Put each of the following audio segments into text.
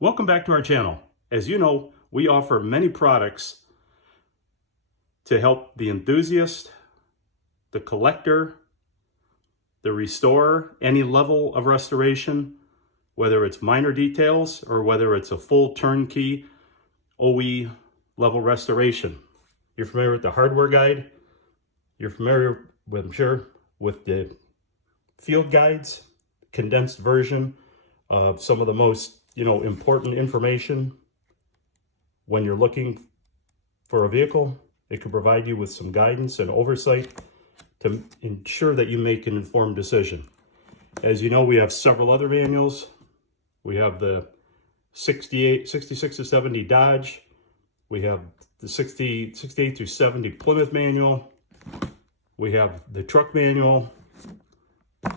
Welcome back to our channel. As you know, we offer many products to help the enthusiast, the collector, the restorer, any level of restoration, whether it's minor details or whether it's a full turnkey OE level restoration. You're familiar with the hardware guide? You're familiar with, I'm sure, with the field guides, condensed version of some of the most important information when you're looking for a vehicle. It can provide you with some guidance and oversight to ensure that you make an informed decision. As you know, we have several other manuals. We have the 66 to 70 Dodge. We have the 68 through 70 Plymouth manual. We have the truck manual.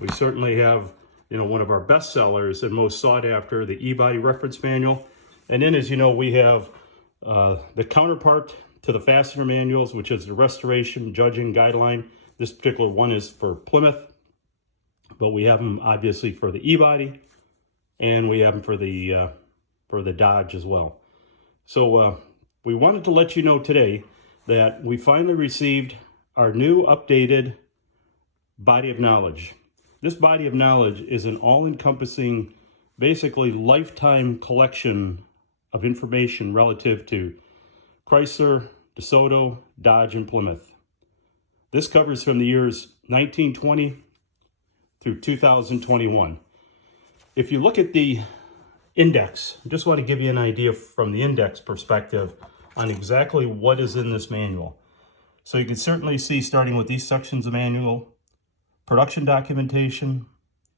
We certainly have one of our best sellers and most sought after, the E-Body reference manual. And then, as you know, we have the counterpart to the fastener manuals, which is the restoration judging guideline. This particular one is for Plymouth, but we have them obviously for the E-Body, and we have them for the Dodge as well. So we wanted to let you know today that we finally received our new updated Body of Knowledge. This Body of Knowledge is an all-encompassing, basically lifetime collection of information relative to Chrysler, DeSoto, Dodge, and Plymouth. This covers from the years 1920 through 2021. If you look at the index, I just want to give you an idea from the index perspective on exactly what is in this manual. So you can certainly see, starting with these sections of manual, production documentation,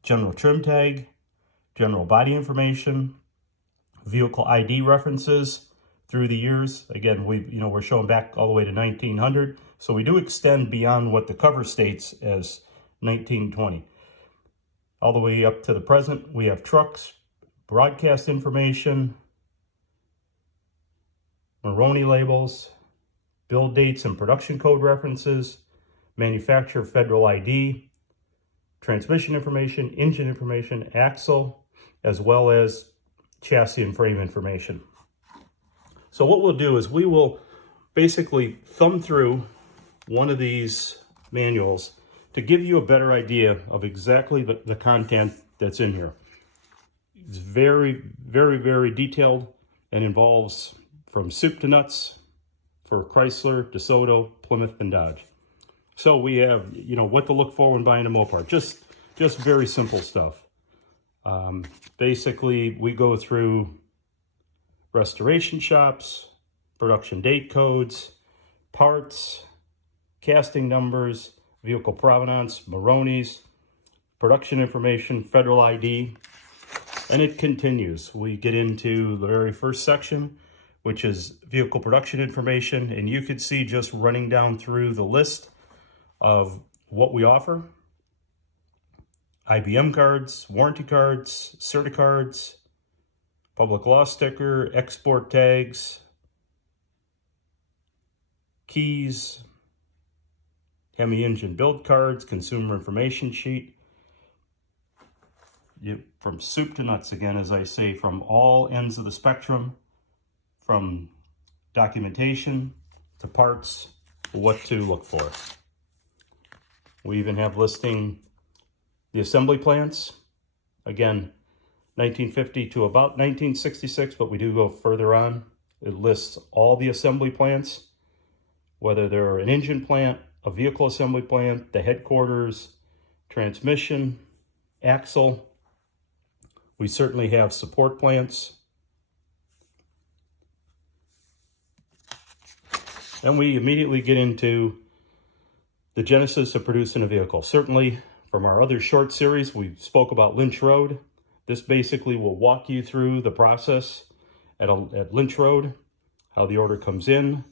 general trim tag, general body information, vehicle ID references through the years. Again, we're showing back all the way to 1900, so we do extend beyond what the cover states as 1920. All the way up to the present, we have trucks, broadcast information, Maroni labels, build dates and production code references, manufacturer federal ID, transmission information, engine information, axle, as well as chassis and frame information. So what we'll do is we will basically thumb through one of these manuals to give you a better idea of exactly the content that's in here. It's very, very, very detailed and involves from soup to nuts for Chrysler, DeSoto, Plymouth, and Dodge. So we have, what to look for when buying a Mopar. Just very simple stuff. Basically, we go through restoration shops, production date codes, parts, casting numbers, vehicle provenance, Maronis, production information, federal ID, and it continues. We get into the very first section, which is vehicle production information, and you can see just running down through the list of what we offer: IBM cards, warranty cards, certicards, public law sticker, export tags, keys, Hemi engine build cards, consumer information sheet. From soup to nuts, again, as I say, from all ends of the spectrum, from documentation to parts, what to look for. We even have listing the assembly plants. Again, 1950 to about 1966, but we do go further on. It lists all the assembly plants, whether they're an engine plant, a vehicle assembly plant, the headquarters, transmission, axle. We certainly have support plants. And we immediately get into the genesis of producing a vehicle. Certainly from our other short series, we spoke about Lynch Road. This basically will walk you through the process at Lynch Road, how the order comes in,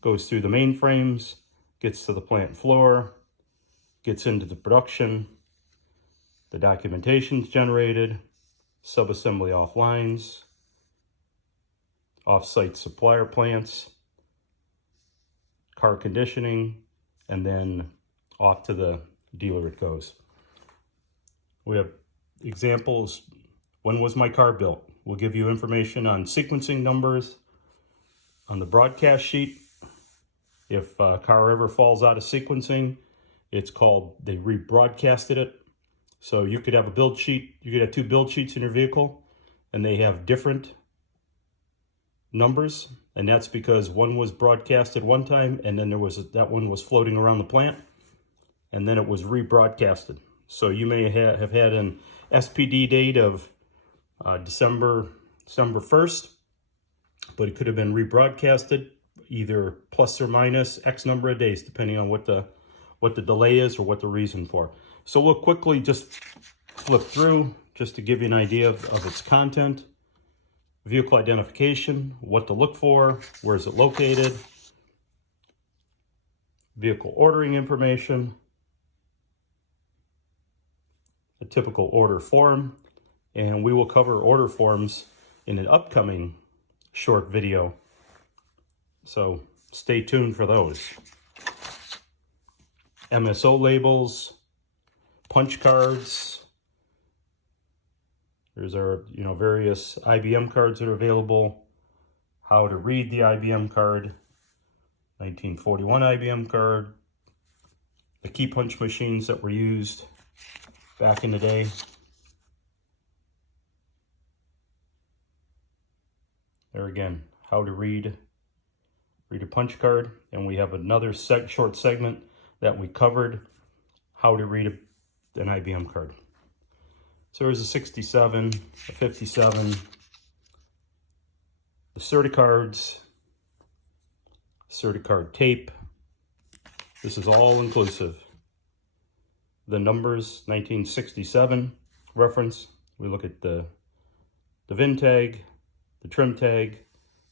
goes through the mainframes, gets to the plant floor, gets into the production, the documentation's generated, subassembly off lines, off-site supplier plants, car conditioning, and then off to the dealer it goes. We have examples. When was my car built? will give you information on sequencing numbers on the broadcast sheet. If a car ever falls out of sequencing, it's called, they rebroadcasted it. So you could have a build sheet, you could have 2 build sheets in your vehicle, and they have different numbers, and that's because one was broadcasted one time, and then that one was floating around the plant, and then it was rebroadcasted. So you may have had an SPD date of December 1st, but it could have been rebroadcasted either plus or minus X number of days, depending on what the delay is or what the reason for. So we'll quickly just flip through just to give you an idea of its content. Vehicle identification, what to look for, where is it located, vehicle ordering information, a typical order form, and we will cover order forms in an upcoming short video. So stay tuned for those. MSO labels, punch cards. There's our, various IBM cards that are available. How to read the IBM card. 1941 IBM card. The key punch machines that were used back in the day. There again, how to read a punch card. And we have another short segment that we covered, how to read an IBM card. So there's a 67, a 57, the Certicards, Certicard tape. This is all inclusive. The numbers, 1967 reference. We look at the VIN tag, the trim tag,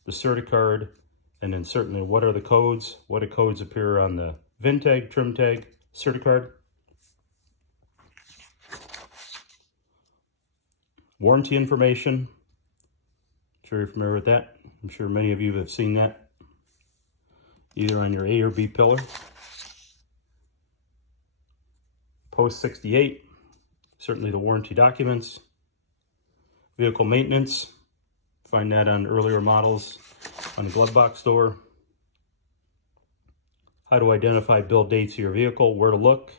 the Certicard, and then certainly what are the codes? What do codes appear on the VIN tag, trim tag, Certicard? Warranty information. I'm sure you're familiar with that. I'm sure many of you have seen that either on your A or B pillar. Post 68, certainly the warranty documents. Vehicle maintenance, find that on earlier models on the glove box store. How to identify build dates of your vehicle, where to look.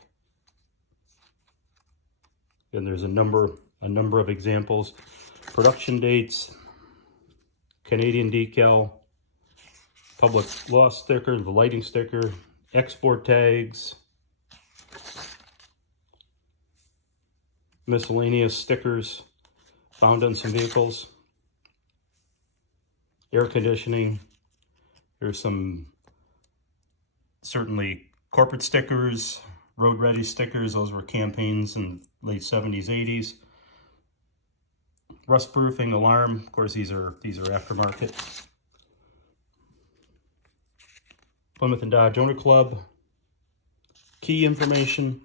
And there's a number of examples. Production dates, Canadian decal, public law sticker, the lighting sticker, export tags, miscellaneous stickers found on some vehicles, air conditioning. There's some certainly corporate stickers, road ready stickers. Those were campaigns in late 70s, 80s. Rust proofing, alarm. Of course, these are aftermarket. Plymouth and Dodge Owner Club. Key information.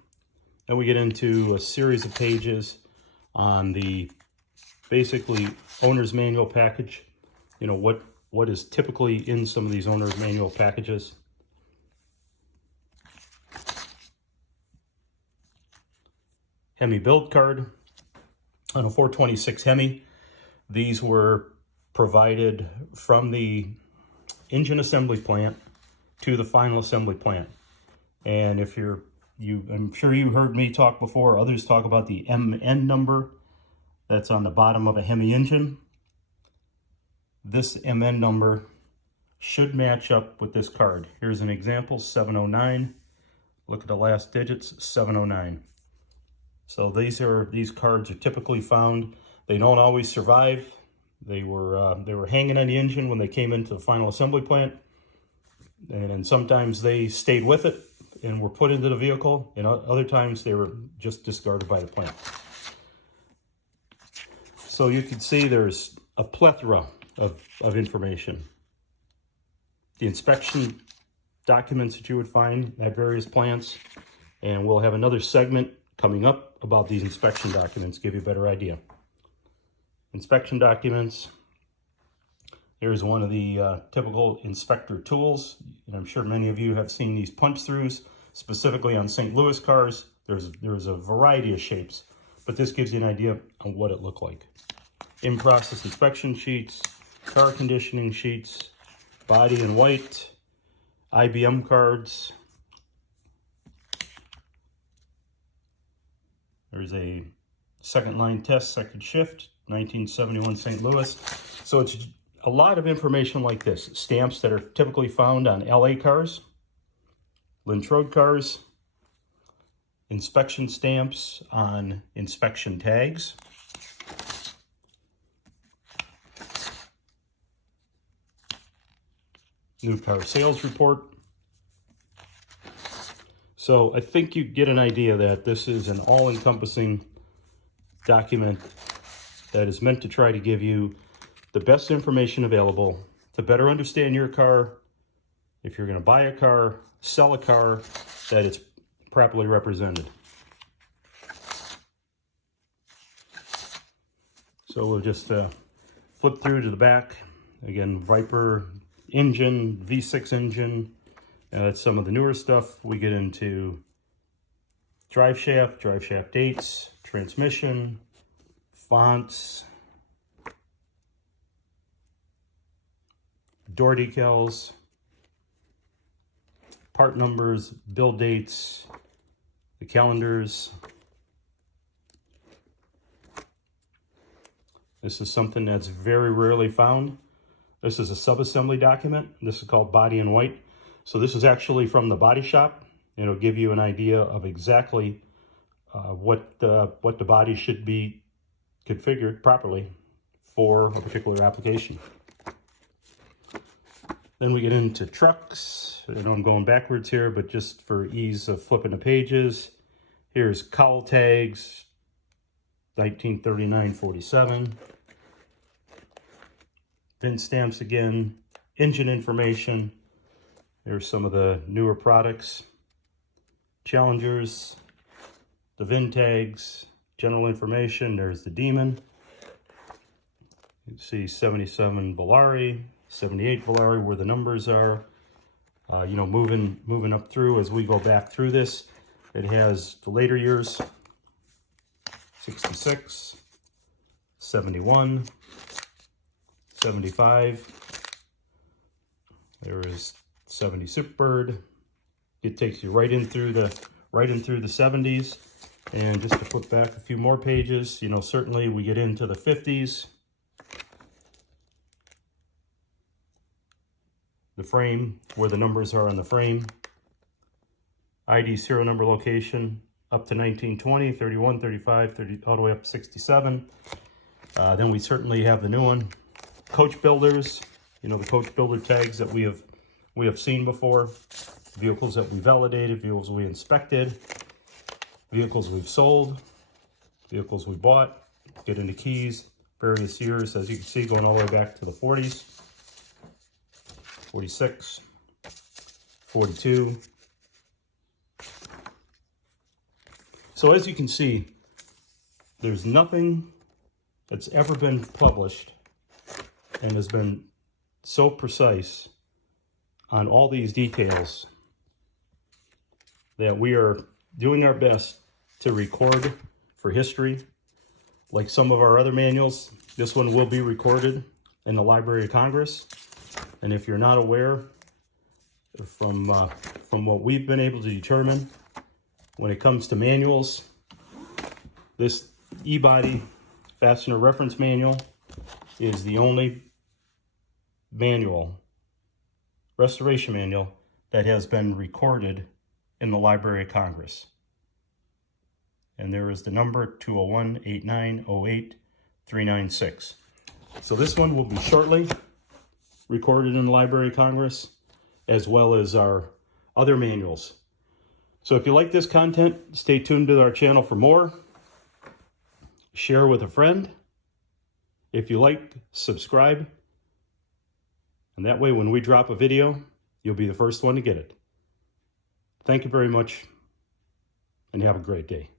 Then we get into a series of pages on the basically owner's manual package. What is typically in some of these owner's manual packages. Hemi build card on a 426 Hemi. These were provided from the engine assembly plant to the final assembly plant. And if I'm sure you heard me talk before, others talk about the MN number that's on the bottom of a Hemi engine. This MN number should match up with this card. Here's an example, 709. Look at the last digits, 709. So these cards are typically found. They don't always survive. They were hanging on the engine when they came into the final assembly plant, and then sometimes they stayed with it and were put into the vehicle, and other times they were just discarded by the plant. So you can see there's a plethora of information. The inspection documents that you would find at various plants, and we'll have another segment coming up about these inspection documents, give you a better idea. Inspection documents. Here's one of the typical inspector tools, and I'm sure many of you have seen these punch throughs, specifically on St. Louis cars. There's a variety of shapes, but this gives you an idea of what it looked like. in-process inspection sheets, car conditioning sheets, body in white, IBM cards. There's a second line test, second shift, 1971 St. Louis. So it's a lot of information like this. Stamps that are typically found on LA cars, Lintrode cars, inspection stamps on inspection tags, new car sales report. So I think you get an idea that this is an all-encompassing document that is meant to try to give you the best information available to better understand your car. If you're going to buy a car, sell a car, that it's properly represented. So we'll just flip through to the back. Again, Viper engine, V6 engine. That's some of the newer stuff. We get into drive shaft dates, transmission, fonts, door decals, part numbers, build dates, the calendars. This is something that's very rarely found. This is a sub-assembly document. This is called Body in White. So this is actually from the body shop. It'll give you an idea of exactly what the body should be configured properly for a particular application. Then we get into trucks. I know I'm going backwards here, but just for ease of flipping the pages, here's cowl tags, 1939-47. VIN stamps again, engine information. There's some of the newer products, Challengers, the VIN tags, general information. There's the Demon. You can see 77 Volare, 78 Volare, where the numbers are. You know, moving up through as we go back through this. It has the later years, 66, 71, 75. There is 70 Superbird. It takes you right in through the 70s. And just to flip back a few more pages, you know, certainly we get into the 50s. The frame, where the numbers are on the frame. ID serial number location up to 1920, 31, 35, 30, all the way up to 67. Then we certainly have the new one. Coach builders, you know, the coach builder tags that we have seen before. Vehicles that we validated, vehicles we inspected, vehicles we've sold, vehicles we bought. Get into keys, various years, as you can see, going all the way back to the 40s, 46, 42. So as you can see, there's nothing that's ever been published and has been so precise on all these details that we are doing our best to record for history. Like some of our other manuals, this one will be recorded in the Library of Congress. And if you're not aware, from what we've been able to determine, when it comes to manuals, this E-Body Fastener Reference Manual is the only manual, restoration manual, that has been recorded in the Library of Congress. And there is the number 201-8908-396. So this one will be shortly recorded in the Library of Congress, as well as our other manuals. So if you like this content, stay tuned to our channel for more. Share with a friend. If you like, subscribe. And that way, when we drop a video, you'll be the first one to get it. Thank you very much, and have a great day.